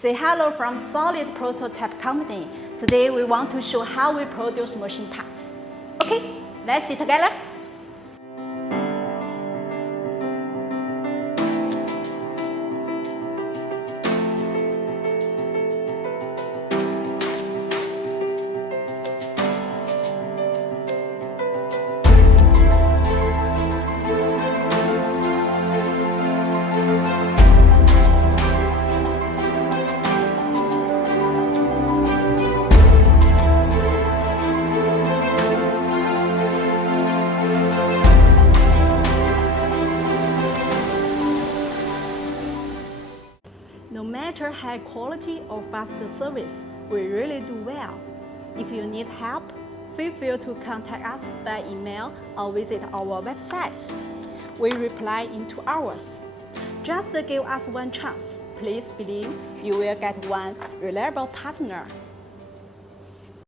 Say hello from Solid Prototype Company. Today we want to show how we produce machine parts. Okay, let's see together. No matter high quality or fast service, we really do well. If you need help, feel free to contact us by email or visit our website. We reply in 2 hours. Just give us one chance. Please believe you will get one reliable partner.